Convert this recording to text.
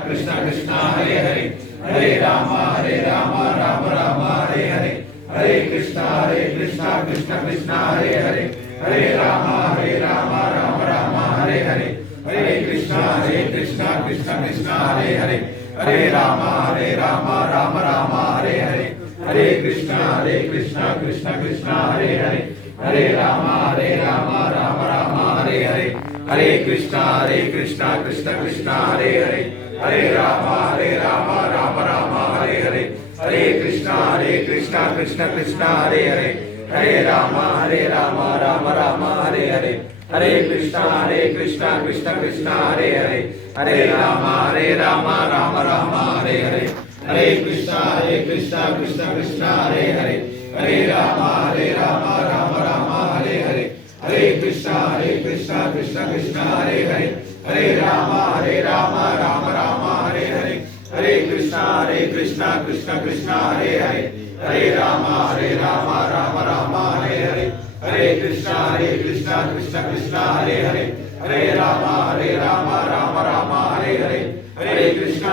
Krishna Krishna Hare Hare Hare Ram Ram Ram Hare Hare Hare Krishna Krishna Krishna Hare Hare Hare Ram Ram Ram Hare Hare Hare Krishna Krishna Krishna Hare Hare Hare Ram Ram Ram Hare Hare Hare Krishna Krishna Krishna Hare Hare Hare Ram Ram Ram Hare Hare Hare Krishna Krishna Krishna Hare Hare Hare Ram Ram Ram Hare Hare Hare Krishna Krishna Krishna Hare Hare Hare Ram Ram Ram Hare Hare Hare Krishna Krishna Krishna Hare Hare Hare Ram Ram Ram Hare Hare Hare Krishna Krishna Krishna Hare Hare Hare Ram Ram Ram Hare Hare Hare Krishna Krishna Krishna Hare Hare Hare Ram Ram Ram Hare Hare Hare Krishna Krishna Krishna Hare Hare Hare Ram Ram Ram Hare Hare Hare Krishna Krishna Krishna Hare Hare Hare Ram Ram Ram Hare Hare Hare Krishna